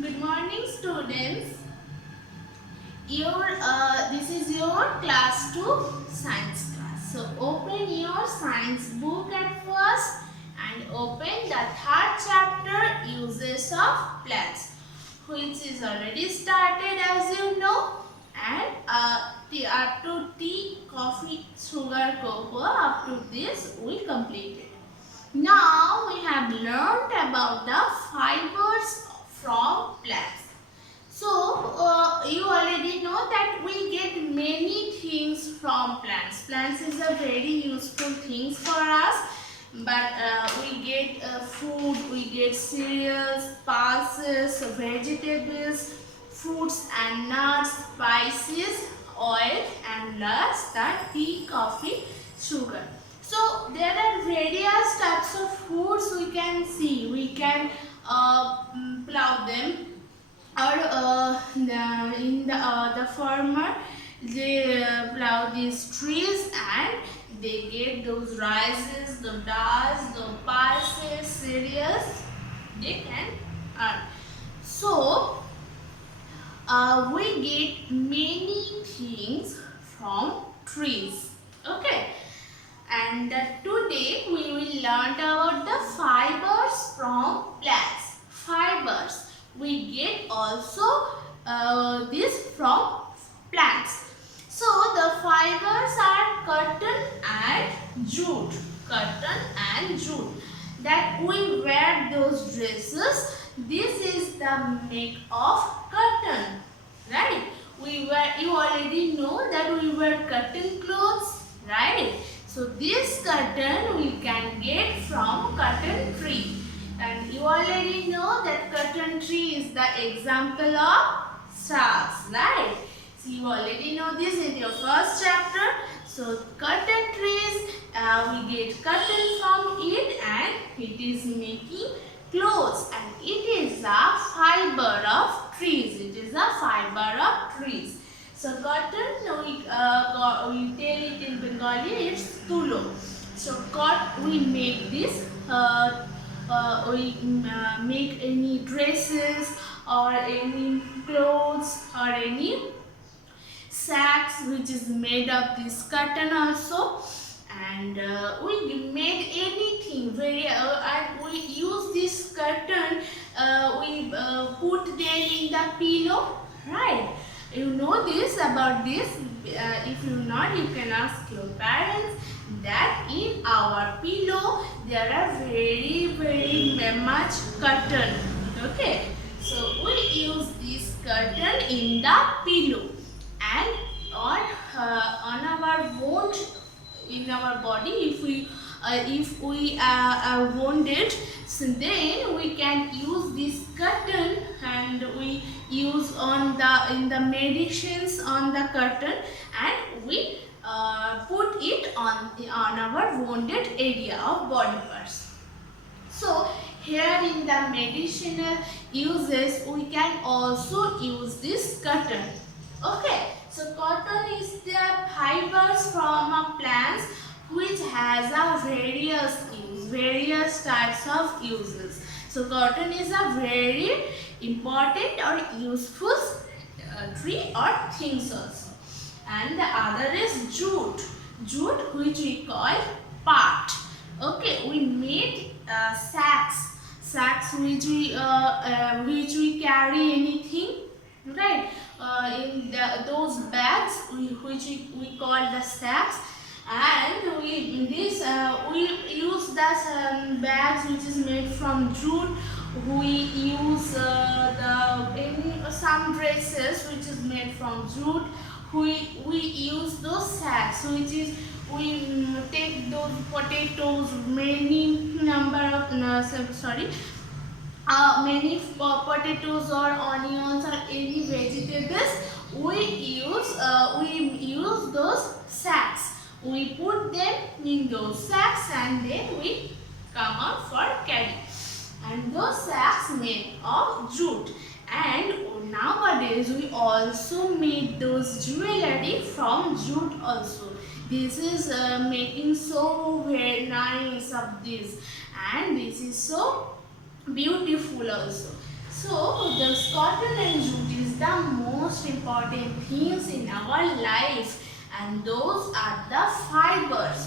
Good morning, students. This is your class 2 science class. So open your science book at first and open the third chapter, uses of plants, which is already started as you know. And up to tea, coffee, sugar, cocoa, up to this we completed. Now we have learned about the fibers from plants. So, you already know that we get many things from plants. Plants is a very useful thing for us. But we get food, we get cereals, pulses, vegetables, fruits and nuts, spices, oil and last the tea, coffee, sugar. So there are various types of foods we can see. We can plow them, or the farmer, they plow these trees and they get those rices, the dals, the pulses, cereals they can earn. So we get many things from trees. Okay, and today we will learn about the fibers from plants. Fibers we get also this from plants. So the fibers are cotton and jute. Cotton and jute. That we wear those dresses. This is the make of cotton. Right? You already know that we wear cotton clothes. Right? So this cotton we can get from cotton tree. And you already know that cotton tree is the example of stalks, right? So you already know this in your first chapter. So cotton trees, we get cotton from it and it is making clothes, and it is a fiber of trees. It is a fiber of trees. So cotton, we tell it in Bengali, it's tulo. So we make this we make any dresses or any clothes or any sacks which is made of this cotton also, and we made anything and we use this cotton, we put them in the pillow, right? You know this about this. If you not, you can ask your parents that in our pillow there are very much cotton. Okay, so we use this cotton in the pillow, and on our wound in our body, if we are wounded, so then we can use this cotton and we use in the medicines on the cotton, and we put it on our wounded area of body parts. So here in the medicinal uses we can also use this cotton. Okay, so cotton is the fibers from a plants which has a various types of uses. So cotton is a very important or useful tree or things also. And the other is jute. Jute, which we call part. Okay, we made sacks. Sacks which we carry anything, right? In those bags which we call the sacks, and we use the bags which is made from jute. We use some dresses which is made from jute. We use those sacks which is we take those potatoes, many potatoes or onions or any vegetables, we use those sacks. We put them in those sacks and then we come out for carry. And those sacks made of jute. And nowadays we also made those jewelry from jute also. This is making so very nice of this, and this is so beautiful also. So the cotton and jute is the most important things in our life, and those are the fibers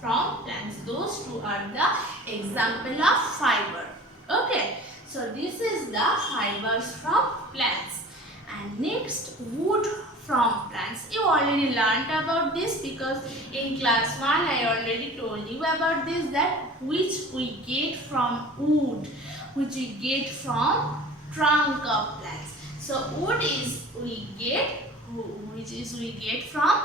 from plants. Those two are the example of fiber. Okay, so this is the fibers from plants. And next, wood from plants. You already learnt about this because in class 1 I already told you about this, that which we get from wood, which we get from trunk of plants. So wood is we get from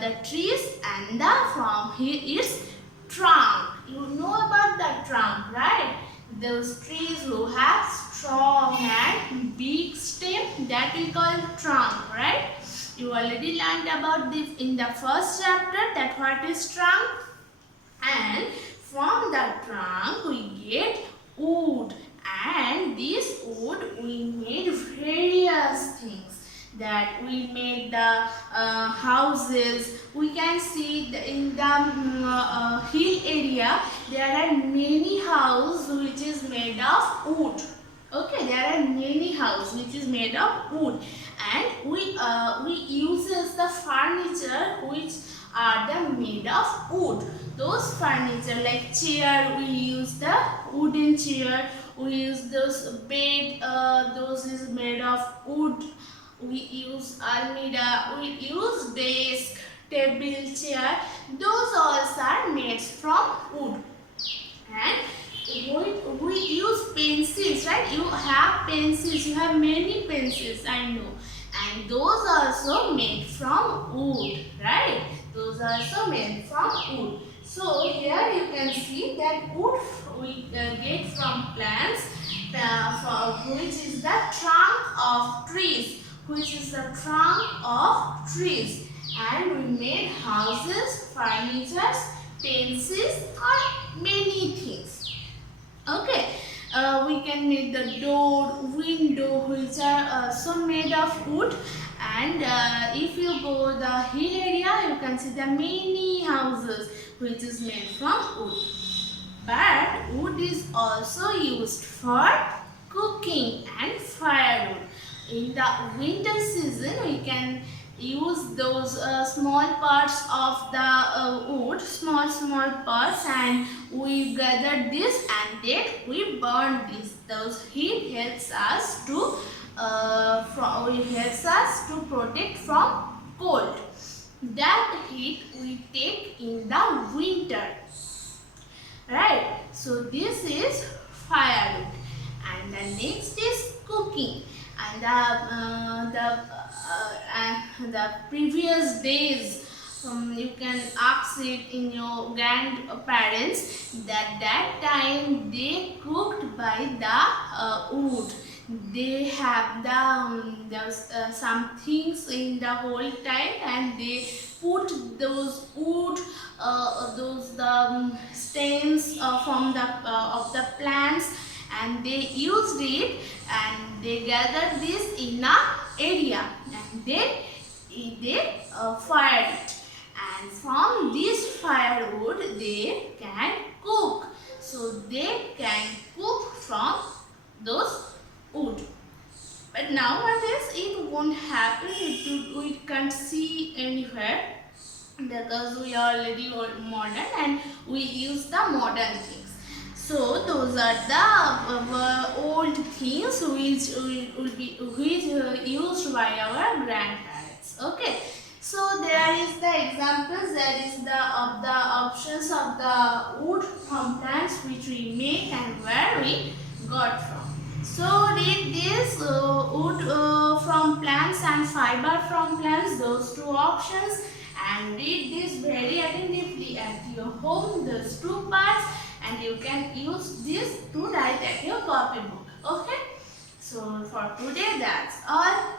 the trees, and the from here is trunk. You know about the trunk, right? Those trees who have strong and big stem, that we call trunk, right? You already learned about this in the first chapter, that what is trunk. And from the trunk we get wood, and this wood we made various things. That we made the houses. We can see in the hill area there are many houses which is made of wood. Okay, there are many houses which is made of wood, and we uses the furniture which are the made of wood. Those furniture like chair, we use the wooden chair. We use those bed, those is made of wood. We use almirah, we use desk, table, chair. Those also are made from wood. And we use pencils, right? You have pencils, you have many pencils, I know. And those also made from wood, right? Those are also made from wood. So here you can see that wood we get from plants, which is the trunk of trees. And we made houses, furniture, pencils, or many things. Okay, we can make the door, window, which are also made of wood. And if you go the hill area, you can see the many houses which is made from wood. But wood is also used for cooking and firewood. In the winter season, we can use those small parts of the wood, small parts, and we gather this and then we burn this. Those heat helps us to protect from cold. That heat we take in the winter, right? So this is firewood, and the next is cooking. And the previous days, you can ask it in your grandparents that time they cooked by the wood. They have some things in the whole time, and they put those wood, stems from the of the plants, and they used it, and they gathered this in a area, and then they fired it, and from this firewood they can cook. So they can cook from those wood. But nowadays it won't happen. We can't see anywhere because we are already modern and we use the modern things. So those are the old things which used by our grandparents. Okay. So there is the examples. There is the options of the wood from plants which we make and where we got from. So read this wood from plants and fiber from plants. Those two options, and read this very attentively at your home. Those two parts. And you can use this to write at your copybook. Okay. So for today that's all.